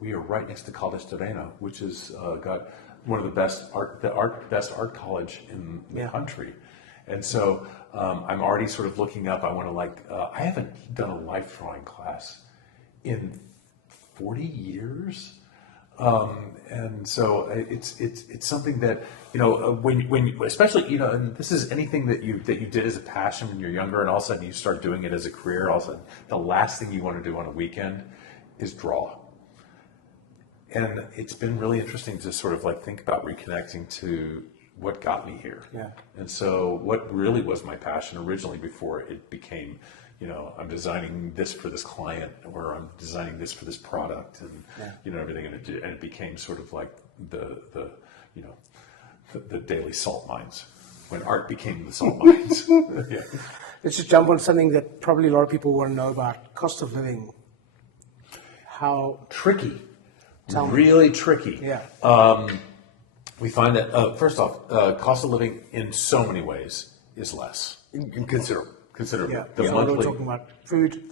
we are right next to Caldas Terreno, which has got one of the best art college in the country. And so I'm already sort of looking up. I want to I haven't done a life drawing class in 40 years. And so it's something that, when especially, and this is anything that you did as a passion when you're younger, and all of a sudden you start doing it as a career, all of a sudden the last thing you want to do on a weekend is draw. And it's been really interesting to sort of like think about reconnecting to what got me here. Yeah. And so what really was my passion originally before it became, you know, I'm designing this for this client, or I'm designing this for this product, and you know, everything, and it became sort of like the you know, the daily salt mines, when art became the salt mines. Yeah. Let's just jump on something that probably a lot of people want to know about: cost of living. How tricky, Tell me. Really tricky. Yeah. We find that first off, cost of living in so many ways is less. Considerable. Yeah. The So monthly we're talking about food.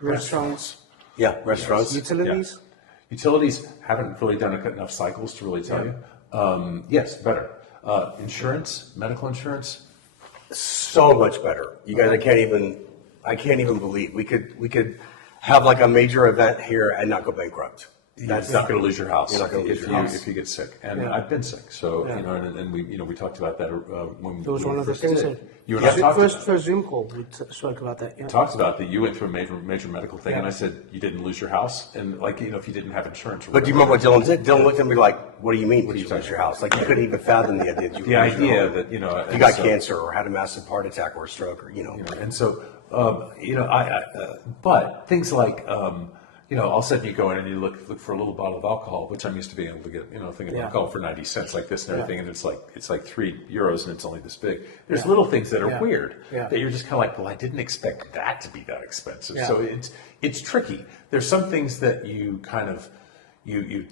Restaurants. Yeah, restaurants. Utilities. Yeah. Utilities haven't really done enough cycles to really tell you. Yes, better. Insurance, medical insurance. So much better. You guys, I can't even believe we could have like a major event here and not go bankrupt. That's not going to lose your house. You're not going to lose your house if you get sick. And I've been sick, so you know, and we talked about that when That was one of the first things did that it. You and I talked first about Zoom call. We spoke about that. Yeah. talked about that. You went through a major medical thing, and I said you didn't lose your house, and like, you know, if you didn't have insurance. But do you remember what Dylan did? Dylan looked at me like, "What do you mean? Did you lose your house?" Like he couldn't even fathom the idea. The idea that, you know, you got cancer or had a massive heart attack or a stroke, or you know. And so you know, but things like. You know, all of a sudden you go in and you look for a little bottle of alcohol, which I'm used to being able to get, you know, thing of alcohol for 90 cents like this and everything, and it's like €3 and it's only this big. There's little things that are weird that you're just kind of like, well, I didn't expect that to be that expensive. So it's tricky. There's some things that you kind of you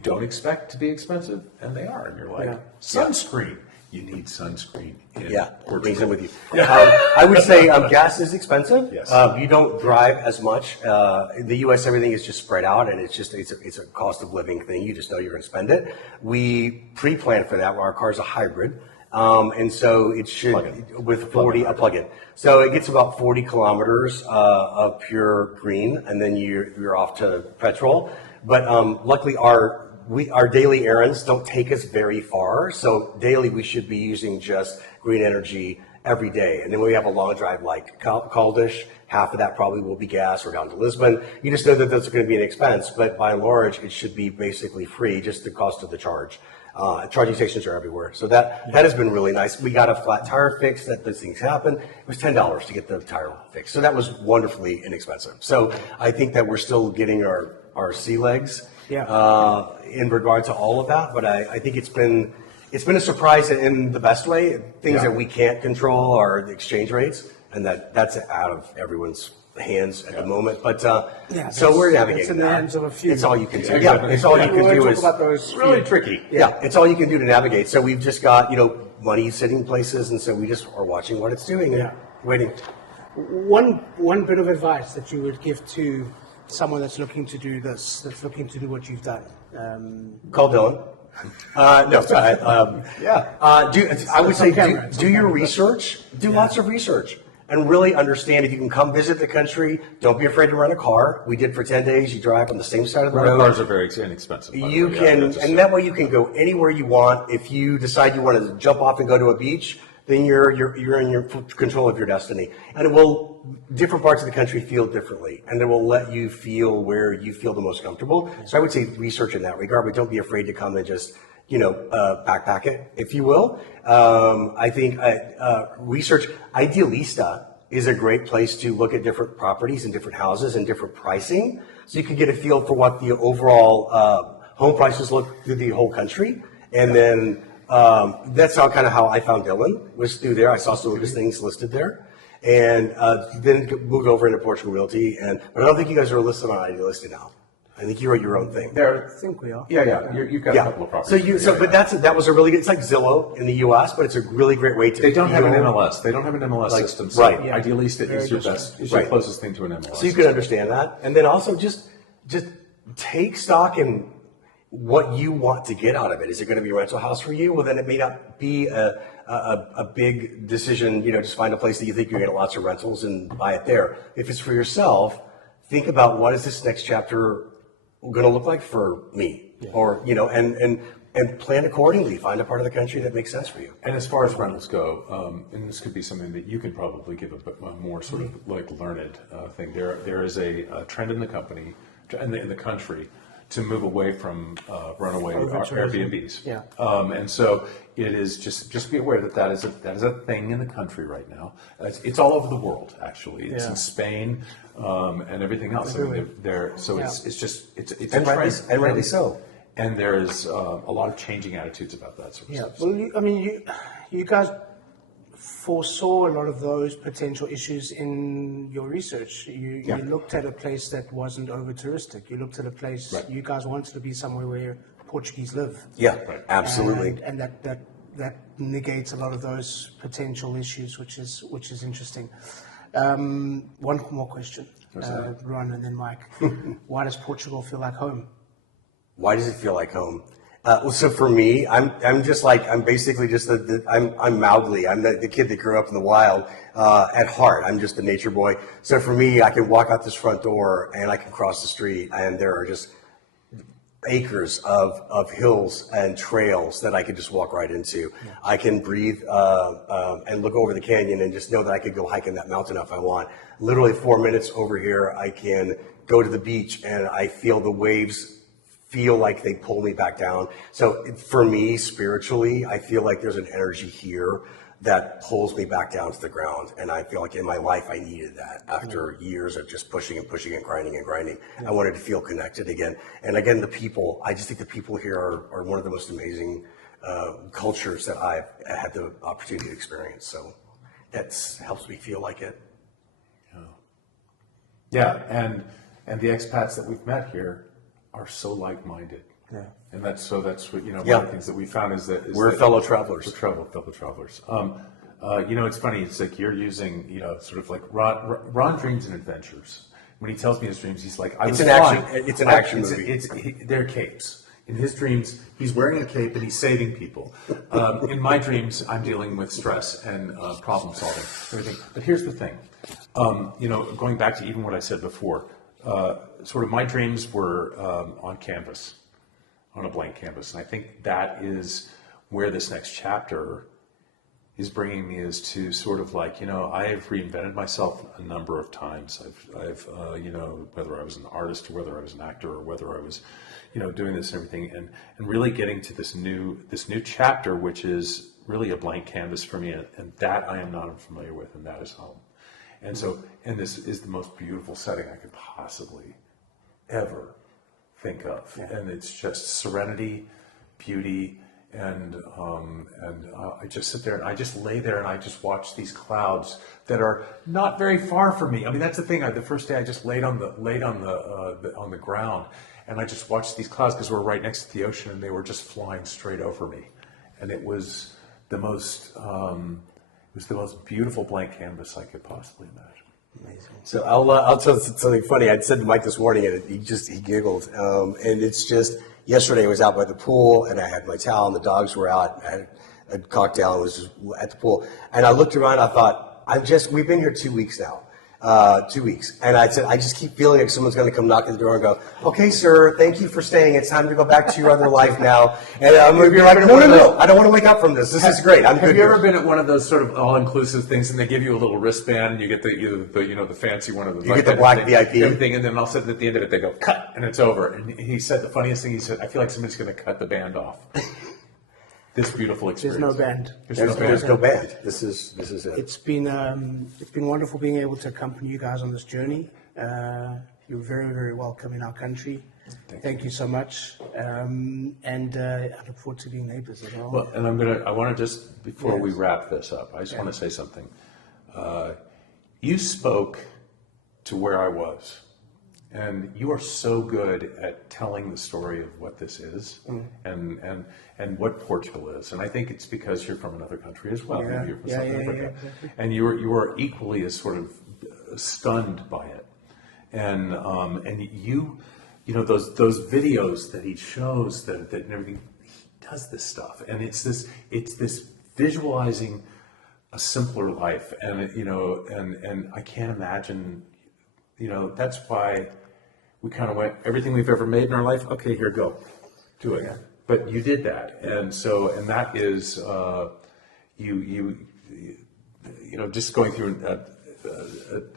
don't expect to be expensive, and they are, and you're like, sunscreen. You need sunscreen in Portugal. With you. I would say gas is expensive. Yes. You don't drive as much. In the U.S., everything is just spread out, and it's a cost of living thing. You just know you're going to spend it. We pre-plan for that. Our car's a hybrid, and so it should plug-in. So it gets about 40 kilometers of pure green, and then you're off to petrol. But luckily, our daily errands don't take us very far, so daily we should be using just green energy every day. And then when we have a long drive like Caldish, half of that probably will be gas, or down to Lisbon. You just know that that's going to be an expense, but by and large, it should be basically free, just the cost of the charge. Charging stations are everywhere, so that has been really nice. We got a flat tire fix. That those things happen. It was $10 to get the tire fixed, so that was wonderfully inexpensive. So I think that we're still getting our sea legs. In regard to all of that, but I think it's been a surprise in the best way. Things that we can't control are the exchange rates, and that's out of everyone's hands at the moment. But so we're navigating. It's in the hands of a few. It's all you can do. It's all you can do is really tricky. It's all you can do to navigate. So we've just got money sitting places, and so we just are watching what it's doing and waiting. One bit of advice that you would give to someone that's looking to do this, that's looking to do what you've done. Call Dylan. I would say do your research. Do lots of research. And really understand, if you can come visit the country, don't be afraid to rent a car. We did for 10 days. You drive on the same side of the road. Cars are very inexpensive. You can, and that way you can go anywhere you want. If you decide you want to jump off and go to a beach, then you're in your control of your destiny. And it will, different parts of the country feel differently, and it will let you feel where you feel the most comfortable. So I would say research in that regard, but don't be afraid to come and just, backpack it, if you will. I think research, Idealista is a great place to look at different properties and different houses and different pricing, so you can get a feel for what the overall home prices look through the whole country. And then that's how I found Dylan, was through there. I saw some of his things listed there, and then moved over into Portugal Realty. But I don't think you guys are listed on Idealista now. I think you wrote your own thing. I think we are. You've got a couple of properties. But that was a really good. It's like Zillow in the U.S., but it's a really great way to. They don't have an MLS. They don't have an MLS system. So right. Idealista is your best. Is your closest thing to an MLS. So you can understand that, and then also just take stock in what you want to get out of it. Is it going to be a rental house for you? Well, then it may not be a big decision. Just find a place that you think you're going to get lots of rentals and buy it there. If it's for yourself, think about what is this next chapter going to look like for me, or and plan accordingly. Find a part of the country that makes sense for you. And as far as rentals go, and this could be something that you can probably give a bit more sort of like learned thing. There is a trend in the company in the country to move away from runaway Airbnbs. Yeah. And so it is just be aware that is a thing in the country right now. It's all over the world, actually. It's in Spain and everything else. I mean, it's and rightly so. And there's a lot of changing attitudes about that sort of stuff. Well, you guys foresaw a lot of those potential issues in your research. You looked at a place that wasn't over touristic. You looked at a place, you guys wanted to be somewhere where Portuguese live. Yeah, absolutely. And that negates a lot of those potential issues, which is interesting. One more question, Ron and then Mike. Why does Portugal feel like home? Why does it feel like home? So for me, I'm basically just I'm Mowgli. I'm the kid that grew up in the wild at heart. I'm just a nature boy. So for me, I can walk out this front door and I can cross the street, and there are just acres of hills and trails that I could just walk right into. Yeah. I can breathe and look over the canyon and just know that I could go hiking that mountain if I want. Literally 4 minutes over here, I can go to the beach and I feel the waves feel like they pull me back down. So for me, spiritually, I feel like there's an energy here that pulls me back down to the ground. And I feel like in my life, I needed that after years of just pushing and pushing and grinding and grinding. I wanted to feel connected again. And again, the people, I just think the people here are one of the most amazing cultures that I've had the opportunity to experience. So that helps me feel like it. Yeah, and the expats that we've met here are so like-minded. Yeah. And that's what, one of the things that we found is that we're fellow travelers. Fellow travelers. It's funny. It's like you're using, sort of like Ron dreams and adventures. When he tells me his dreams, he's like, It's an action movie. They're capes. In his dreams, he's wearing a cape and he's saving people. In my dreams, I'm dealing with stress and problem solving, everything. But here's the thing. Going back to even what I said before, sort of my dreams were on canvas, on a blank canvas. And I think that is where this next chapter is bringing me, is to sort of like, I have reinvented myself a number of times. I've whether I was an artist or whether I was an actor or whether I was, doing this and everything, and really getting to this new chapter, which is really a blank canvas for me, and that I am not unfamiliar with, and that is home. And so, and this is the most beautiful setting I could possibly ever think of. Yeah. And it's just serenity, beauty, and I just sit there and I just lay there and I just watch these clouds that are not very far from me. I mean, that's the thing. The first day I just laid on the ground and I just watched these clouds because we're right next to the ocean and they were just flying straight over me, and it was the most beautiful blank canvas I could possibly imagine. Amazing. So I'll tell you something funny. I said to Mike this morning, and he giggled. And it's just, yesterday I was out by the pool, and I had my towel, and the dogs were out. I had a cocktail, and was just at the pool. And I looked around, I thought, we've been here 2 weeks now. 2 weeks. And I said, I just keep feeling like someone's going to come knock at the door and go, okay, sir, thank you for staying. It's time to go back to your other life now. And I'm going to be like, no, I don't want to wake up from this. This is great. I'm good. Have you ever been at one of those sort of all-inclusive things, and they give you a little wristband, and you get the fancy one of the you get the black VIP everything, and then all of a sudden at the end of it they go cut, and it's over. And he said the funniest thing. He said, I feel like somebody's going to cut the band off. This beautiful experience. There's no band. There's no band. This is it. It's been wonderful being able to accompany you guys on this journey. You're very, very welcome in our country. Thank you so much. And I look forward to being neighbors as well. Well, and I want to just, before we wrap this up, I just want to say something. You spoke to where I was. And you are so good at telling the story of what this is and what Portugal is. And I think it's because you're from another country as well. Yeah. You're from South Africa. And you are equally as sort of stunned by it. And those videos that he shows that and everything, he does this stuff. And it's this visualizing a simpler life. And and I can't imagine, that's why we kind of went, everything we've ever made in our life, okay, here, go, do it. But you did that, and that is, just going through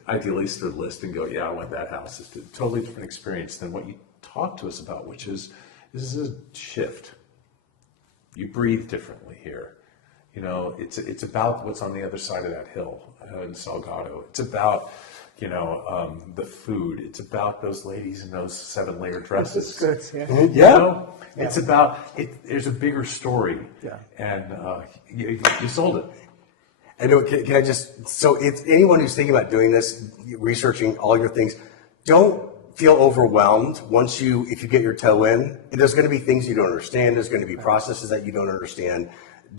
idealista list and go, yeah, I want that house. It's a totally different experience than what you talk to us about, which is, this is a shift. You breathe differently here. You know, it's about what's on the other side of that hill in Salgado. It's about, you know, the food. It's about those ladies in those 7-layer dresses. That's good. You know? It's about it. There's a bigger story. Yeah. And you sold it. And can I just, so it's anyone who's thinking about doing this, researching all your things, don't feel overwhelmed if you get your toe in. There's going to be things you don't understand. There's going to be processes that you don't understand.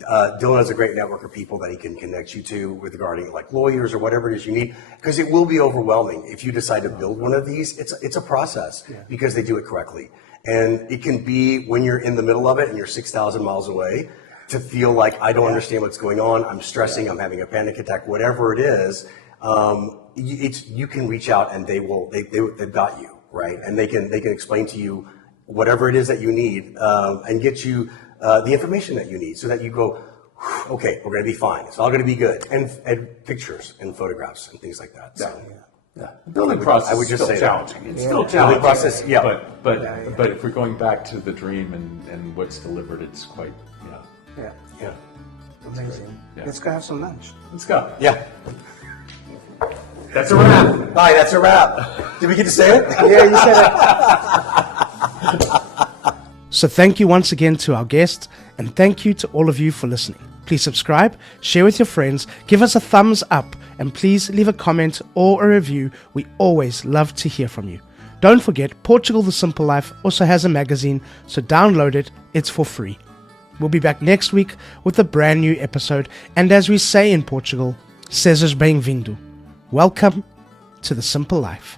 Dylan has a great network of people that he can connect you to with regarding like lawyers or whatever it is you need, because it will be overwhelming if you decide to build one of these. It's a process because they do it correctly. And it can be when you're in the middle of it and you're 6,000 miles away, to feel like I don't understand what's going on, I'm stressing, I'm having a panic attack, whatever it is, you can reach out and they've got you, right? And they can explain to you whatever it is that you need and get you the information that you need, so that you go, okay, we're going to be fine. It's all going to be good, and pictures and photographs and things like that. So, yeah. The building process is still challenging. It's still challenging. Process, But if we're going back to the dream and what's delivered, it's quite, Yeah. Amazing. Yeah. Let's go have some lunch. Let's go. Yeah. That's a wrap. Hi, that's a wrap. Did we get to say it? Yeah, you said it. So thank you once again to our guests, and thank you to all of you for listening. Please subscribe, share with your friends, give us a thumbs up, and please leave a comment or a review. We always love to hear from you. Don't forget, Portugal The Simple Life also has a magazine, so download it. It's for free. We'll be back next week with a brand new episode, and as we say in Portugal, sejas bem-vindo. Welcome to The Simple Life.